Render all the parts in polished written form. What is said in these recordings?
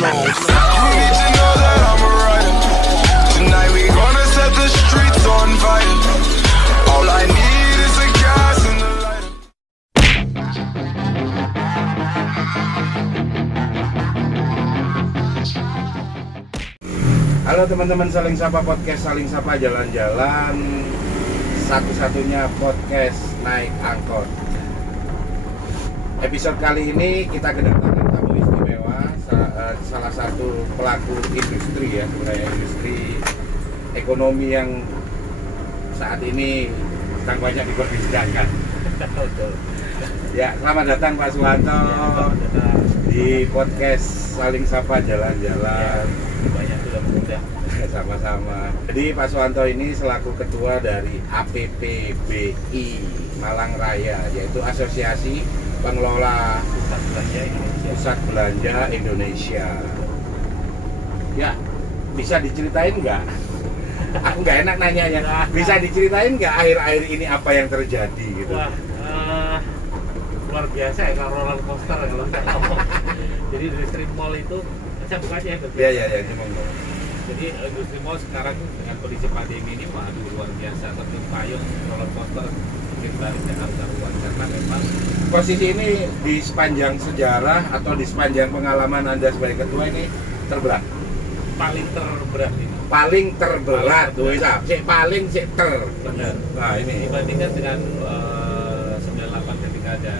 alone. You need to know that I'm a rider. Tonight we gonna set the streets on fire. All I need is a gas and a lighter. Halo teman-teman Saling Sapa Podcast, Saling Sapa Jalan-Jalan, satu-satunya podcast naik angkot. Episode kali ini kita kedatangan tamu istimewa, salah satu pelaku industri ya, budaya industri ekonomi yang saat ini sedang banyak diperbincangkan. Ya, selamat datang Pak Suwanto di podcast Saling Sapa Jalan-Jalan. Banyak sudah mudah. Sama-sama. Jadi Pak Suwanto ini selaku ketua dari APPBI Malang Raya, yaitu Asosiasi Pengelola Pusat Belanja Indonesia. Ya, bisa diceritain nggak? Aku nggak enak nanya ya. Bisa diceritain nggak akhir-akhir ini apa yang terjadi gitu? Wah, luar biasa ya kalau roller coaster kalau saya ngomong. Jadi di strip mall itu, saya buka aja ya. Iya, ngomong. Jadi industri mall sekarang dengan kondisi pandemi ini, waduh luar biasa. Terjun payung, roller coaster, mungkin balik dan karuan karena memang posisi ini di sepanjang sejarah atau di sepanjang pengalaman Anda sebagai ketua ini terberat. paling terberat ini. Paling terberat, tuh paling ter. Benar. Nah ini Dibandingkan dengan 98 ketika ada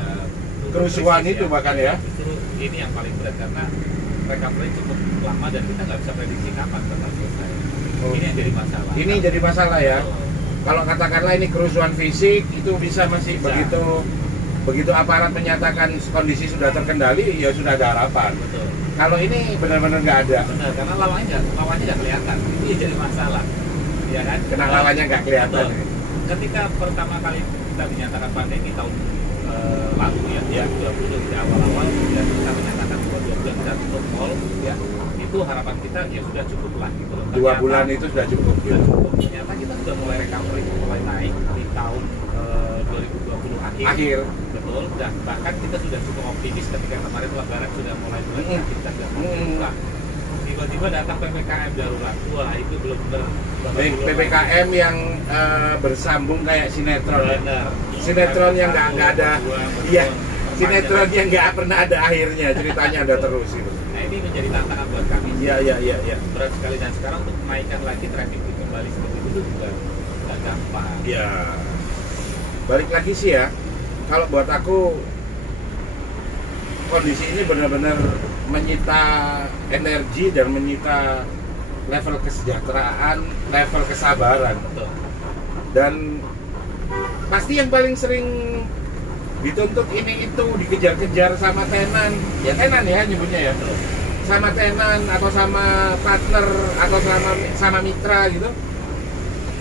kerusuhan krisis, itu bahkan ya. Justru ini yang paling berat karena recovery cukup lama dan kita nggak bisa prediksi kapan bakal selesai. Oh. Ini yang jadi masalah. Ini jadi masalah ya. Kalau katakanlah ini kerusuhan fisik itu bisa masih Bisa. begitu aparat menyatakan kondisi sudah terkendali, ya sudah ada harapan. Betul. Kalau ini benar-benar nggak ada. Benar, karena lawannya nggak kelihatan. Ini yang jadi masalah. Ya kan? Kena lawannya nggak kelihatan. Betul. Ketika pertama kali kita dinyatakan pandemi tahun lalu ya 2020 di awal-awal ya kita menyatakan 2 bulan kita tutup mall ya itu harapan kita ya sudah cukup lah gitu loh. 2 bulan itu sudah cukup gitu. Ternyata kita sudah mulai recovery, mulai naik di tahun 2020 akhir. Betul, dan bahkan kita sudah cukup optimis ketika kemarin lebaran sudah mulai kita sudah buka. Tiba-tiba datang PPKM darurat. Wah, itu belum PPKM yang bersambung kayak sinetron. Benar. Sinetron yang nggak ada, iya, sinetron yang nggak pernah ada akhirnya, ceritanya ada terus gitu. Nah, ini menjadi tantangan buat kami. Iya. Berat sekali, dan sekarang untuk menaikkan lagi traffic kembali seperti itu juga nggak gampang. Ya, balik lagi sih ya. Kalau buat aku kondisi ini benar-benar menyita energi dan menyita level kesejahteraan, level kesabaran. Betul. Dan pasti yang paling sering dituntut ini itu dikejar-kejar sama tenan ya nyebutnya ya, sama tenan atau sama partner atau sama mitra gitu.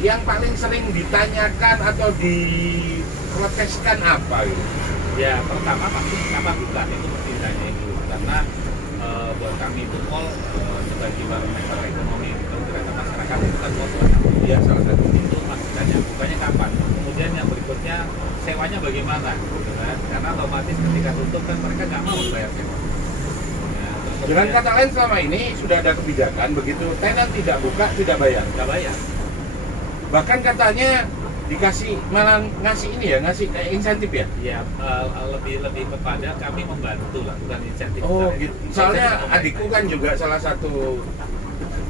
Yang paling sering ditanyakan atau diproteskan apa gitu? Ya, pertama pasti kapan buka itu mesti ditanya dulu karena buat kami itu mall sebagai barometer ekonomi pergerakan masyarakat itu kan mall Ya salah satu. itu masih tanya bukanya kapan. Kemudian yang berikutnya sewanya bagaimana, gitu kan? Karena otomatis ketika tutup kan mereka nggak mau bayar sewa. Ya, terus Dengan kemudian kata lain selama ini sudah ada kebijakan begitu tenan tidak buka tidak bayar. nggak bayar. Bahkan katanya dikasih malah ngasih ini ya, ngasih kayak insentif ya. Ya lebih kepada kami membantu lah, bukan insentif. Oh Bukan gitu. insentif. Soalnya Insentif adikku mereka. kan juga salah satu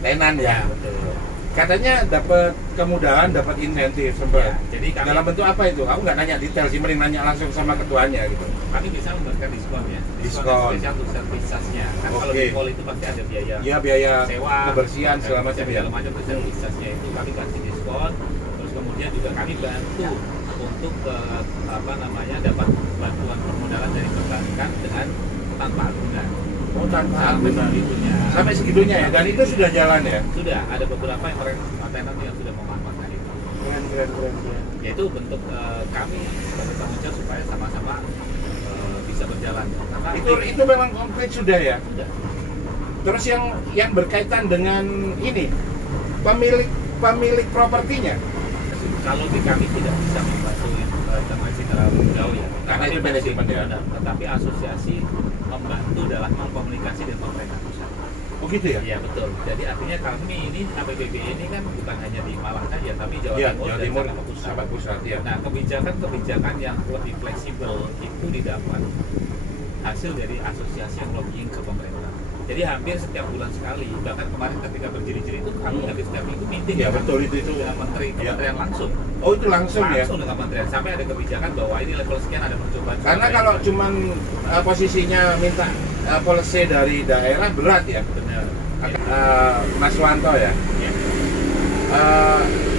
tenan Ya, ya. betul. Katanya dapat kemudahan, dapat insentif sempat. Ya, jadi kami Dalam bentuk apa itu? Aku nggak nanya detail sih, mending nanya langsung sama ketuanya gitu. kami bisa memberikan diskon ya. Diskon. Spesial untuk servisasnya. Kan kalau Oke. di mall itu pasti ada biaya. Ya biaya Sewa, kebersihan segala macam ya. segala macam servisasnya itu kami kasih diskon. Terus kemudian juga kami bantu untuk dapat bantuan permodalan dari perbankan dengan tanpa agunan. Oh tanpa Sampai agunan. segitunya. Sampai segitunya ya. Dan itu sudah jalan ya. Sudah ada beberapa yang orang tenan yang sudah memanfaatkan itu. Keren. Yaitu bentuk kami bertanggung jawab supaya sama-sama bisa berjalan. Karena Itu memang konkret sudah ya. sudah. Terus yang berkaitan dengan ini pemilik propertinya. Kalau di kami tidak bisa membantu informasi terlalu jauh ya, Karena itu manajemen ya. Tetapi asosiasi membantu dalam mengkomunikasi dengan pemerintah pusat. Oh gitu ya? Iya betul. Jadi artinya kami ini APBB ini kan bukan hanya di Malang saja, tapi Jawa Iya, Timur Jawa dan Timur Jakarta Pusat. sampai pusat ya. Nah, kebijakan-kebijakan yang lebih fleksibel itu didapat hasil dari asosiasi yang lobbying ke pemerintah. Jadi hampir setiap bulan sekali, bahkan kemarin ketika berjiri-jiri itu kami hampir setiap minggu meeting Ya betul itu. dengan kementerian langsung. Oh itu langsung ya? Langsung dengan kementerian, sampai ada kebijakan bahwa ini level sekian ada percobaan. Karena kalau cuman posisinya minta policy dari daerah berat ya. Benar. Mas Wanto ya. Ya.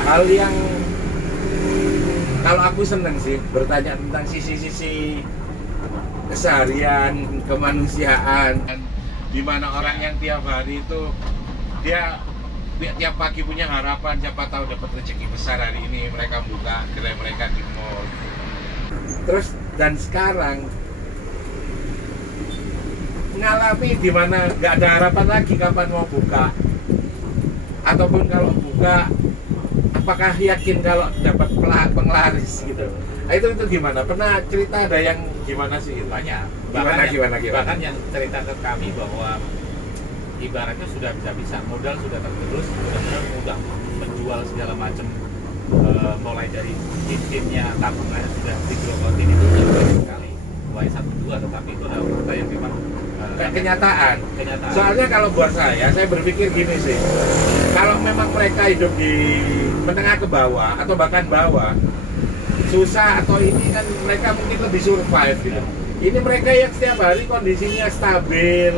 Hal yang kalau aku seneng sih bertanya tentang sisi-sisi keseharian, kemanusiaan, di mana orang yang tiap hari itu dia tiap pagi punya harapan siapa tahu dapat rezeki besar hari ini, mereka buka gerai mereka di mall. Terus dan sekarang ngalami di mana nggak ada harapan lagi kapan mau buka, ataupun kalau buka apakah yakin kalau dapat penglaris gitu. Nah, itu gimana? Pernah cerita ada yang gimana sih? Banyak. Gimana? Bahkan yang cerita ke kami bahwa ibaratnya sudah bisa modal sudah tergerus, benar-benar mudah menjual segala macam, mulai dari kitnya tabungan sudah digrogotin itu sudah banyak sekali. Bukan 1-2, tetapi itu adalah fakta yang memang kenyataan. Soalnya kalau buat saya berpikir gini sih, kalau memang mereka hidup di menengah ke bawah atau bahkan bawah, susah atau ini kan mereka mungkin lebih survive gitu. Ini mereka yang setiap hari kondisinya stabil,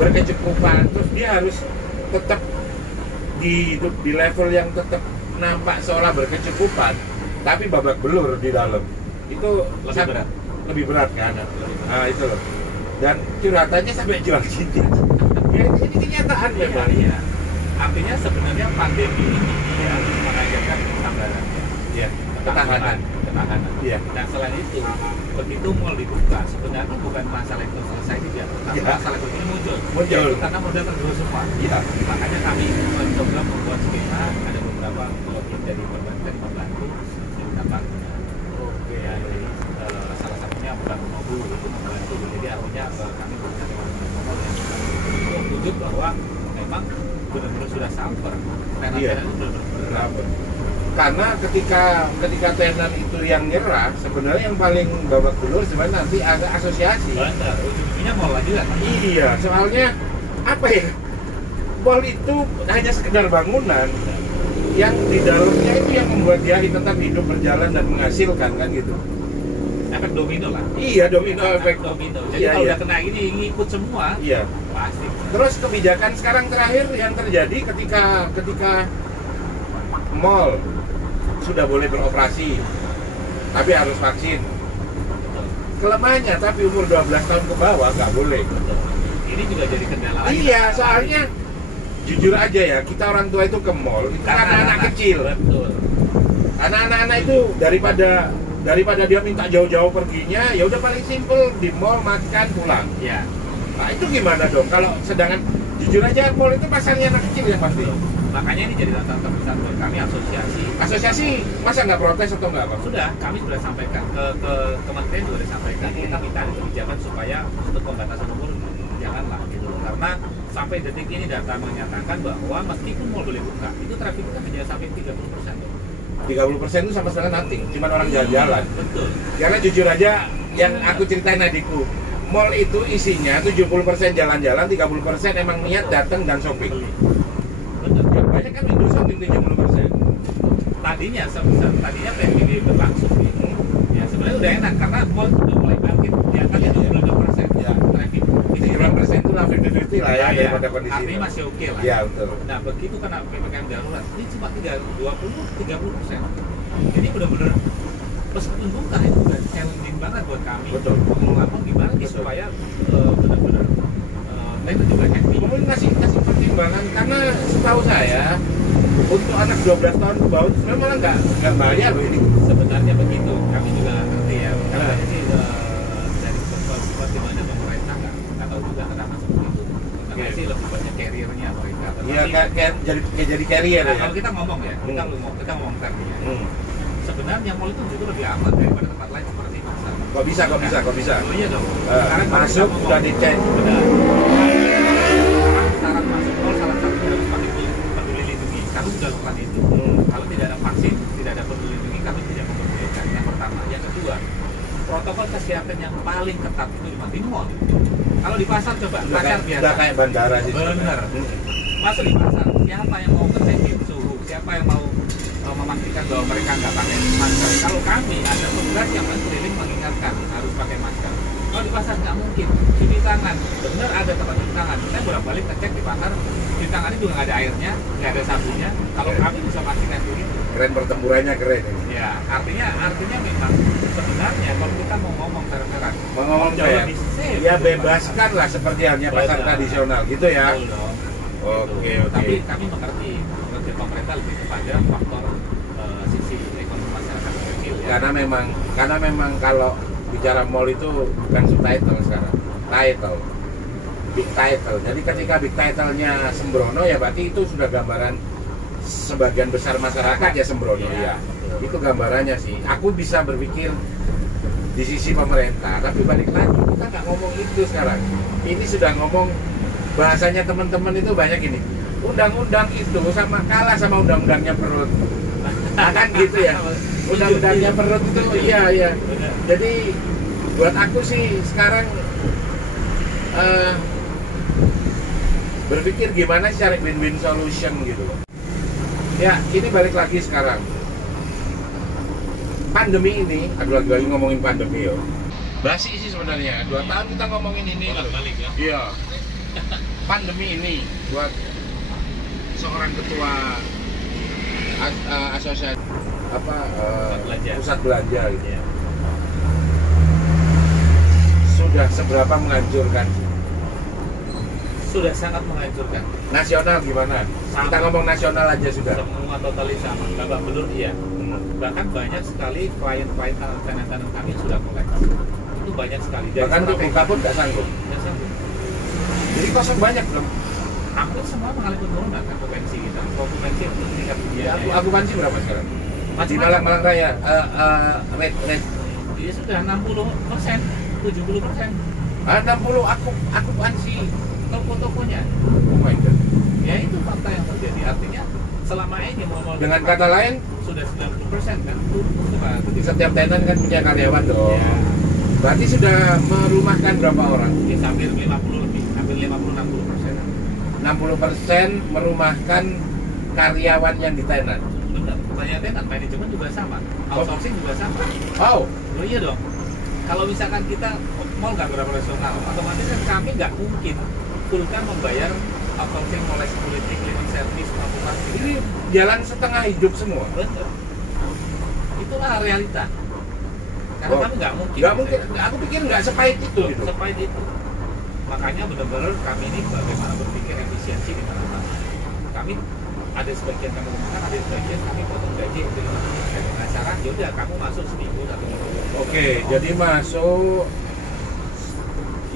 berkecukupan, terus dia harus tetap hidup di level yang tetap nampak seolah berkecukupan, tapi babak belur di dalam. Itu lebih berat kan? Nah itu loh. Dan curhatannya sampai jual cincin. Ya, ini kenyataan memang. Ya. Artinya sebenarnya pandemi ini ya mengajarkan kesabaran. Ya, ketahanan. Iya. Nah selain itu, begitu mall dibuka, sebenarnya bukan masalah itu selesai tidak, tapi masalah itu muncul. Itu karena modal tergerus semua. Iya. Makanya kami mencoba membuat skema, ada beberapa lobby dari perbankan membantu dapat. Oke. Ya, jadi salah satunya Bank Mobil itu membantu. Jadi artinya kami bekerja dengan Mobil yang wujud bahwa memang benar-benar sudah suffer. Tenan-tenan itu benar-benar. Karena ketika tenan itu yang nyerah, sebenarnya yang paling babak belur sebenarnya nanti ada asosiasi. Benar, ujung-ujungnya mau lagi lah. Iya, soalnya apa ya? Mall itu hanya sekedar bangunan yang di dalamnya itu yang membuat dia tetap hidup berjalan dan menghasilkan kan gitu. Efek domino lah. Iya, domino efek. Domino. Jadi Iya, kalau iya. udah kena ini ngikut semua. Iya. Pasti. Terus kebijakan sekarang terakhir yang terjadi ketika mall sudah boleh beroperasi, tapi harus vaksin. Kelemahannya, tapi umur 12 tahun ke bawah nggak boleh. Ini juga jadi kendala. Iya, soalnya jujur aja ya, kita orang tua itu ke mall, itu kan anak kecil. Betul. Anak-anak itu daripada dia minta jauh-jauh perginya, ya udah paling simpel di mall makan pulang. Ya. Nah itu gimana dong? Kalau sedangkan jujur aja mall itu pasarnya anak kecil ya pasti. Makanya ini jadi tantangan terbesar buat kami asosiasi. Asosiasi masa nggak protes atau nggak apa? Kami sudah sampaikan ke kementerian juga disampaikan. Kita minta ada kebijakan supaya untuk pembatasan umur janganlah gitu. Karena sampai detik ini data menyatakan bahwa meskipun mall boleh buka, itu trafiknya hanya sampai 30%. 30% itu sama sekali nothing, cuma orang jalan-jalan. Betul. Karena jujur aja yang aku ceritain adikku, mall itu isinya 70% jalan-jalan, 30% emang niat datang dan shopping. Betul. Yang banyak kan window shopping 70%. Tadinya PSBB berlangsung gitu. Ya sebenarnya udah enak karena mall udah mulai bangkit. Di atasnya 72% Ya. traffic. 70% itu lah 50-50 lah ya daripada kondisi. Artinya masih oke lah. Ya betul. Nah begitu kena PPKM darurat, ini cuma 20-30%. Jadi benar-benar meskipun buka itu udah challenging banget buat kami. Betul. Ngomong gimana nih Betul. supaya benar-benar mereka juga happy. Kemudian ngasih pertimbangan karena setahu saya untuk anak 12 tahun ke bawah itu sebenarnya malah nggak bayar loh ini. Sebenarnya begitu, kami juga ngerti ya. Katanya sih dari bagaimana pemerintah nggak tahu juga kenapa seperti itu. Karena sih lebih banyak carrier-nya mereka. Iya kayak jadi carrier Nah, ya. kalau kita ngomong ya, kita ngomong tadi ya. Sebenarnya mall itu justru lebih aman daripada tempat lain seperti pasar. Kok bisa? Oh iya dong. Masuk udah dicek. Benar. Sekarang lakukan itu. Kalau tidak ada vaksin, tidak ada peduli lindungi, kami tidak memperbolehkan. Yang pertama. Yang kedua, protokol kesehatan yang paling ketat itu di mall. Kalau di pasar coba, pasar biasa. Udah kayak bandara sih. Benar. Masuk di pasar, siapa yang mau ngecekin suhu? Siapa yang mau memastikan bahwa mereka nggak pakai masker? Kalau kami ada petugas yang keliling mengingatkan harus pakai masker. Kalau di pasar nggak mungkin. Cuci tangan, benar ada tempat cuci tangan. Saya bolak-balik ngecek di pasar, cuci tangannya juga nggak ada airnya, nggak ada sabunnya. Kalau kami bisa pastikan itu. Keren, pertempurannya keren ini. Ya, artinya memang sebenarnya kalau kita mau ngomong terang-terang, Mau ngomong saya, ya bebaskan lah seperti halnya pasar tradisional gitu ya. Oke. Tapi kami mengerti pemerintah lebih kepada faktor sisi ekonomi masyarakat kecil. Ya. Karena memang kalau bicara mall itu bukan subtitle sekarang, title, big title. Jadi ketika big title-nya sembrono ya berarti itu sudah gambaran sebagian besar masyarakat ya sembrono ya. Itu gambarannya sih. Aku bisa berpikir di sisi pemerintah, tapi balik lagi kita nggak ngomong itu sekarang. Ini sudah ngomong bahasanya teman-teman itu banyak ini. Undang-undang itu sama kalah sama undang-undangnya perut. Kan gitu ya. Undang-undangnya perut itu iya. Jadi buat aku sih sekarang berpikir gimana cari win-win solution gitu loh. Ya, ini balik lagi sekarang. Pandemi ini, aduh lagi ngomongin pandemi yo. Basi sih sebenarnya. 2 tahun kita ngomongin ini. Balik ya. Iya. Pandemi ini buat seorang ketua asosiasi pusat belanja gitu. Ya. Sudah seberapa menghancurkan? Sudah sangat menghancurkan. Nasional gimana? Sama. Kita ngomong nasional aja sudah. Semua totalis sama. Babak belur iya. Bahkan banyak sekali klien-klien tenan-tenan kami sudah kolek. Itu banyak sekali. Bahkan untuk buka pun nggak sanggup. Nggak sanggup. Jadi kosong banyak belum? Hampir semua mengalami penurunan kan okupansi kita. Okupansi untuk tingkat Ya, akupansi berapa sekarang? Di Malang Raya, rate. Dia sudah 60%, 70%. 60 akupansi Toko-tokonya. Oh my god. Ya itu fakta yang terjadi. Artinya selama ini mau Dengan kata lain, sudah 90% kan. Itu setiap tenan kan punya karyawan dong. Ya. Berarti sudah merumahkan berapa orang? Ya, hampir 50 lebih, hampir 50-60%. 60% merumahkan karyawan yang di tenan. Benar. Banyak tenan, manajemen juga sama, outsourcing juga sama. Oh, Oh iya dong. Kalau misalkan kita mall nggak beroperasional, otomatis kan kami nggak mungkin full-kan membayar outsourcing mulai security, cleaning service, akuntansi. ini jalan setengah hidup semua. Benar. Itulah realita. Karena Oh, kami nggak mungkin. Nggak mungkin. Aku pikir nggak sepahit itu gitu. Sepahit itu. Makanya benar-benar kami ini bagaimana berpikir efisiensi di mana-mana. Kami ada sebagian kami ngomongkan, ada sebagian kami potong gaji dengan cara yaudah kamu masuk seminggu atau minggu. Oke, jadi masuk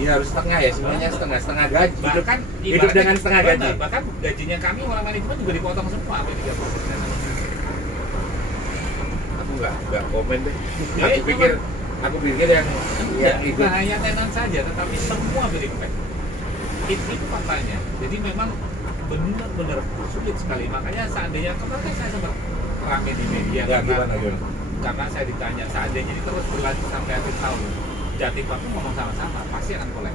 ya harus setengah ya, semuanya setengah gaji. Bahkan Hidup dengan setengah gaji. Bahkan gajinya kami oleh manajemen juga dipotong semua sampai 30%. Aku nggak komen deh. Ya, Aku pikir yang ikut. Nah, hanya tenan saja, tetapi semua berimpact. Itu faktanya. Jadi memang benar-benar sulit sekali. Makanya seandainya kemarin saya sempat rame di media Ya, gimana? karena saya ditanya seandainya ini terus berlanjut sampai akhir tahun, Jatim 4 tuh ngomong sama-sama pasti akan kolek.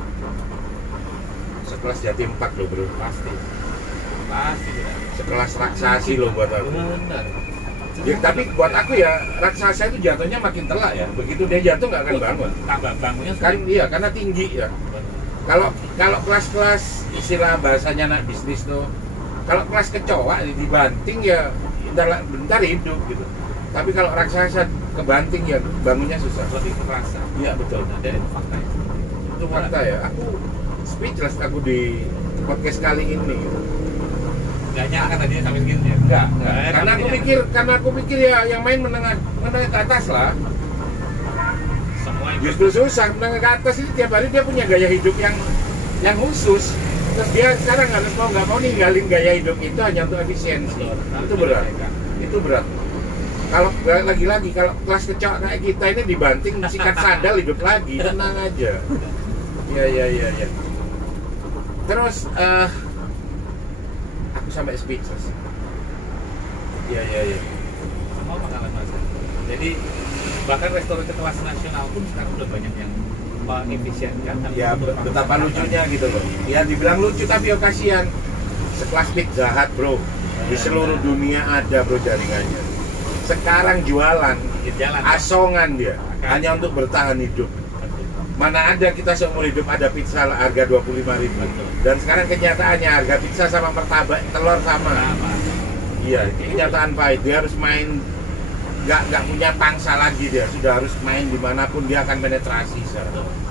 Sekelas Jatim 4 loh bro. Pasti. Benar. Sekelas raksasi loh buat aku. Benar. Ya, tapi buat aku ya raksasa itu jatuhnya makin telak ya. Begitu dia jatuh nggak akan bangun. Tambah bangunnya Kan iya karena tinggi ya. Kalau kelas-kelas istilah bahasanya anak bisnis tuh, kalau kelas kecoa dibanting ya bentar hidup gitu. Tapi kalau raksasa kebanting ya bangunnya susah. lebih kerasa. Iya betul. Dan itu fakta. Itu fakta ya. Aku speechless aku di podcast kali ini. Nggak nyangka tadinya sampai segitu ya? Enggak. Karena aku pikir ya yang main menengah ke atas lah. Semua yang Justru susah menengah ke atas ini tiap hari dia punya gaya hidup yang khusus. Terus dia sekarang harus mau nggak mau ninggalin gaya hidup itu hanya untuk efisiensi. Itu berat. Itu berat. Kalau lagi-lagi kalau kelas kecoa kayak kita ini dibanting sikat sandal hidup lagi, tenang aja. Iya. Terus aku sampai speechless. Iya. Semua pengalaman masak. Jadi bahkan restoran kelas nasional pun sekarang udah banyak yang mengefisienkan. Ya betapa lucunya gitu loh. Ya dibilang lucu tapi ya kasihan. Sekelas Pizza Hut bro, di seluruh dunia ada bro jaringannya. Sekarang jualan, jalan, asongan dia, Makanya. hanya untuk bertahan hidup. Mana ada kita seumur hidup ada pizza harga 25.000. Dan sekarang kenyataannya harga pizza sama martabak telur sama. Iya, itu kenyataan pahit. Dia harus main, nggak punya pangsa lagi dia. Sudah harus main dimanapun dia akan penetrasi.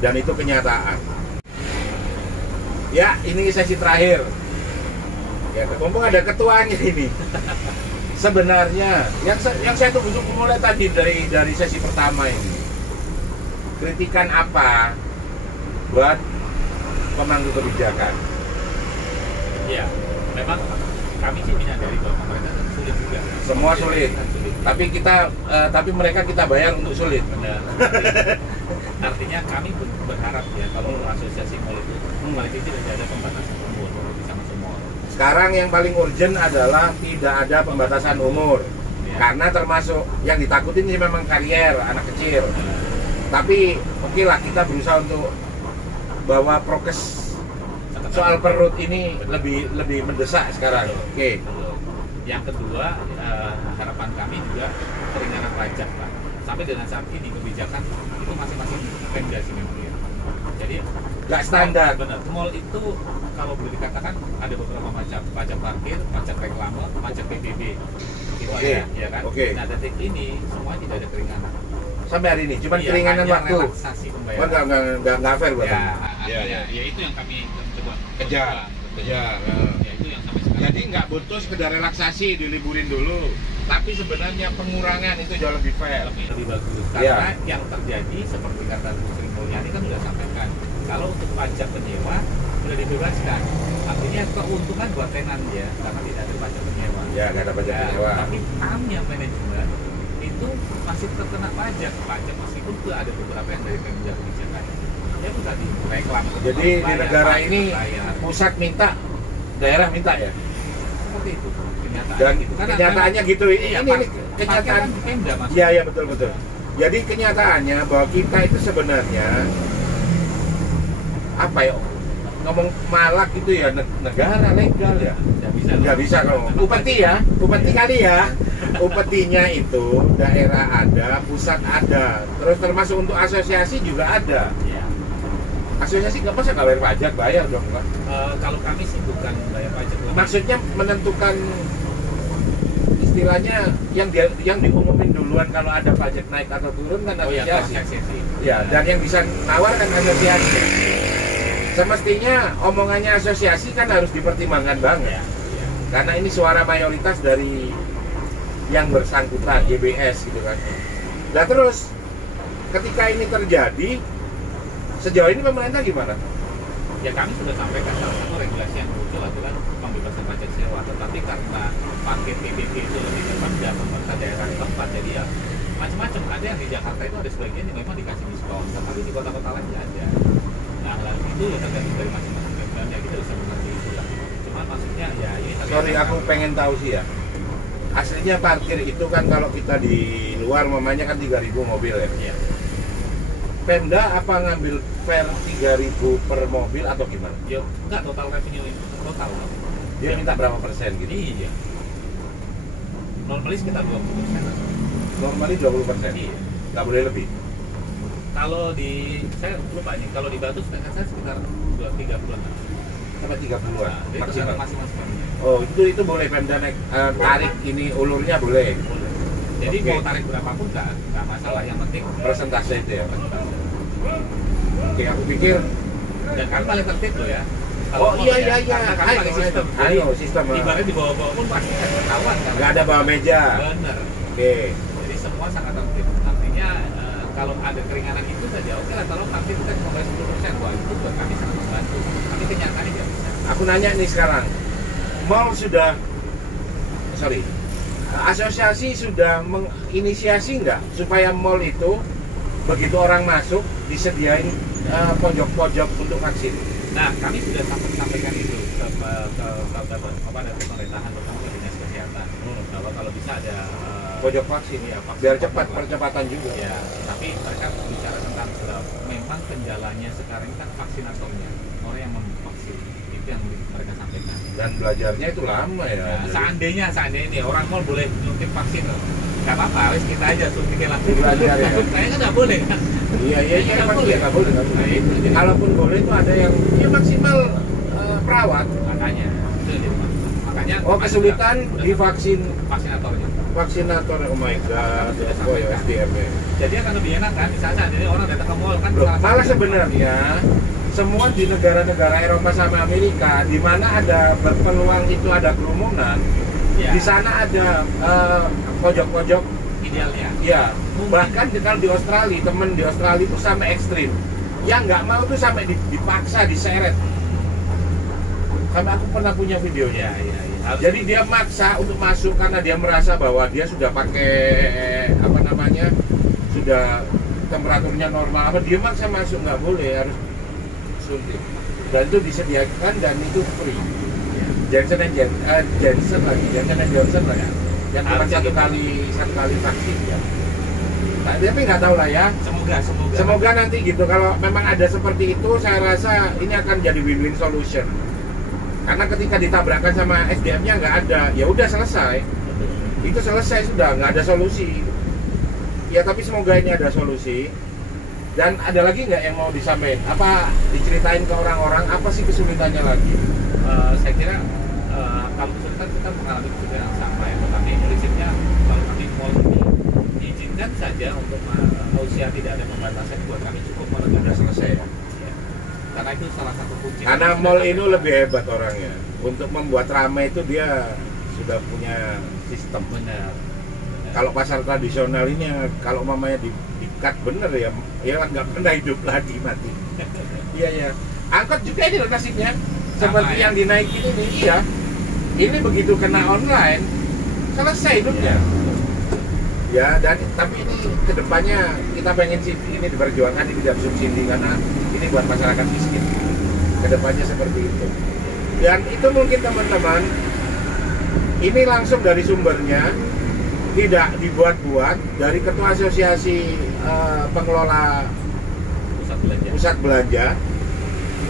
Dan itu kenyataan. Ya, ini sesi terakhir. Ya, mumpung ada ketuanya ini. Sebenarnya yang saya tunggu mulai tadi dari sesi pertama ini. Kritikan apa buat pemangku kebijakan? Ya, memang kami sih menyadari bahwa pemerintah sulit juga. Semua sulit. Tapi mereka kita bayar untuk sulit. Benar. Artinya kami pun berharap ya kalau asosiasi mall itu paling tidak ada pembatasan umur bisa masuk mall. Sekarang yang paling urgent adalah tidak ada pembatasan umur. Ya. Karena termasuk yang ditakutin sih memang karier, anak kecil. Tapi oke lah kita berusaha untuk bawa prokes soal perut ini lebih mendesak sekarang. Oke. Yang kedua, harapan kami juga keringanan pajak, Pak. Sampai dengan saat ini kebijakan itu masing-masing Pemda sih memang ya. Jadi nggak standar. Benar. Mall itu kalau boleh dikatakan ada beberapa macam, pajak parkir, pajak reklame, pajak PBB. Itu Oke. ada, ya kan? Oke. Nah, detik ini semua tidak ada keringanan. Sampai hari ini cuma Iya, keringanan hanya waktu. relaksasi Oh, pembayaran. nggak fair buat Ya, kamu. ya itu yang kami coba Kejar. Ya, itu yang sampai sekarang. Jadi nggak butuh sekedar relaksasi diliburin dulu, tapi sebenarnya pengurangan itu jauh lebih fair. lebih bagus Iya. karena yang terjadi seperti kata Bu Sri Mulyani kan sudah sampaikan kalau untuk pajak penyewa sudah dibebaskan, artinya keuntungan buat tenan ya karena tidak ada pajak penyewa. Ya nggak ada pajak Ya, penyewa. tapi kami yang manajemen itu masih terkena pajak meskipun itu ada beberapa yang dari Pemda kebijakan. Ya itu tadi reklam. Jadi di negara ini bayar. pusat minta, daerah minta ya. Seperti itu kenyataan. Dan gitu. Karena kenyataannya memang- gitu. iya, Ini kenyataan. kan Pemda Mas. Iya betul. Jadi kenyataannya bahwa kita itu sebenarnya apa ya, ngomong malak itu ya negara legal ya. Nggak bisa kalau upeti ya, upeti kali ya. Upetinya itu daerah ada, pusat ada, terus termasuk untuk asosiasi juga ada. Ya. Asosiasi nggak masa nggak bayar pajak, bayar dong Pak. Kalau kami sih bukan bayar pajak. Maksudnya menentukan istilahnya yang diumumin duluan kalau ada pajak naik atau turun kan Oh ya, asosiasi. asosiasi. Ya, dan yang bisa nawarkan asosiasi. Semestinya omongannya asosiasi kan harus dipertimbangkan banget. Ya, ya. Karena ini suara mayoritas dari yang bersangkutan, GBS gitu kan. Nah terus, ketika ini terjadi, sejauh ini pemerintah gimana? Ya kami sudah sampaikan salah satu regulasi yang muncul adalah pembebasan pajak sewa, tetapi karena paket PBB itu lebih cepat dan pemerintah daerah tempat, jadi ya macam-macam. Ada yang di Jakarta itu ada sebagian yang memang dikasih diskon, tapi di kota-kota lain tidak ada. Nah hal itu ya tergantung dari masing-masing Pemda, ya kita bisa mengerti itu lah. Cuma maksudnya ya ini Sorry, aku pengen tahu sih ya. Aslinya parkir itu kan kalau kita di luar mamanya kan 3.000 mobil ya. ya. Pemda apa ngambil fare 3.000 per mobil atau gimana? Ya enggak total revenue itu total. Dia minta berapa persen gitu? Iya. Normalis sekitar 20%. Normally 20%. Iya. Nggak boleh lebih. Kalau di saya lupa nih, kalau di Batu saya sekitar 2-3 bulan. Sampai 30-an Nah, itu maksimal. masing-masing. Oh, itu boleh Pemda naik tarik ini ulurnya boleh. Jadi Oke. mau tarik berapapun nggak masalah, yang penting Persentase itu ya. persentase. Oke, aku pikir Dan kan paling tertib loh ya. Oh, mau iya, ya, iya. karena kan Ayo, paling sistem. ayo, Jadi, sistem. ibaratnya di bawah-bawah pun pasti kan ketahuan kan. nggak ada bawa meja. Bener. Oke. Jadi semua sangat tertib. Artinya kalau ada keringanan itu saja, oke lah. Kalau parkir kita cuma bayar 10%, wah itu buat kami sangat membantu. Tapi kenyataannya nggak bisa. Aku nanya nih sekarang, mall sudah, asosiasi sudah menginisiasi nggak supaya mall itu begitu orang masuk disediain pojok-pojok untuk vaksin? Nah, kami sudah sampaikan itu kepada pemerintahan, terutama ke dinas kesehatan, bahwa kalau bisa bisa ada pojok vaksin ya, vaksin biar cepat, pojok. percepatan juga. Ya, tapi mereka bicara tentang memang kendalanya sekarang kan vaksinatornya, orang yang memvaksin, itu yang mereka sampaikan. Dan belajarnya itu lama ya. Nah, seandainya nih orang mau boleh nyuntik vaksin loh, nggak apa-apa, wes kita aja suntikin langsung. Belajar ya. Kayaknya kan nggak boleh kan? Iya nggak emang boleh. nggak boleh. Nah, itu jadi Kalaupun boleh itu ada yang ya maksimal perawat. makanya. Itu jadi makanya. Oh kesulitan udah di vaksin vaksinatornya. vaksinator, oh my god, oh ya SDM ya. Jadi akan lebih enak kan, misalnya seandainya orang datang ke mall kan. Loh, salah malah satu- sebenarnya semua di negara-negara Eropa sama Amerika di mana ada berpeluang itu ada kerumunan, Ya, di sana ada pojok-pojok. idealnya. Ya, Mungkin. bahkan kalau di Australia, temen di Australia itu sampai ekstrim. Yang nggak mau tuh sampai dipaksa, diseret. Sampai aku pernah punya videonya. Ya. Harus- Jadi dia maksa untuk masuk karena dia merasa bahwa dia sudah pakai apa namanya, sudah temperaturnya normal. Apa dia maksa masuk, nggak boleh, harus suntik. Dan itu disediakan dan itu free. Johnson lagi, Johnson lah ya. Yang cuma Harus satu gitu. kali vaksin ya. Nah, tapi nggak tahu lah ya. Semoga nanti gitu kalau memang ada seperti itu, saya rasa ini akan jadi win-win solution. Karena ketika ditabrakkan sama SDM-nya nggak ada, ya udah selesai. Itu selesai sudah, nggak ada solusi. Ya tapi semoga ini ada solusi. Dan ada lagi nggak yang mau disampaikan? Apa diceritain ke orang-orang apa sih kesulitannya lagi? Saya kira kalau kesulitan kita mengalami kesulitan yang sama ya, tetapi prinsipnya kalau kami mau diizinkan saja untuk usia tidak ada pembatasan buat kami cukup kalau Udah selesai ya. Ya. Karena itu salah satu kunci. Karena mall ini lebih hebat orangnya. Untuk membuat ramai itu dia sudah punya sistem. benar. Kalau pasar tradisional ini kalau mamanya di-cut bener ya, ya nggak pernah hidup lagi mati. Iya ya. Angkot juga ini loh nasibnya. Seperti Sama, ya? yang dinaikin ini, iya. Ini begitu kena online, selesai hidupnya. Ya, dan tapi ini kedepannya kita pengen sih ini diperjuangkan, ini tidak subsidi karena ini buat masyarakat miskin. Kedepannya seperti itu. Dan itu mungkin teman-teman, ini langsung dari sumbernya, tidak dibuat-buat dari Ketua Asosiasi Pengelola Pusat belanja. Pusat Belanja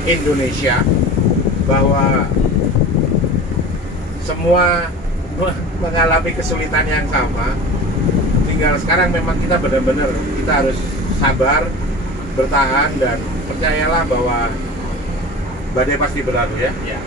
Indonesia, bahwa semua mengalami kesulitan yang sama. Tinggal sekarang memang kita benar-benar kita harus sabar, bertahan, dan percayalah bahwa badai pasti berlalu ya. Ya.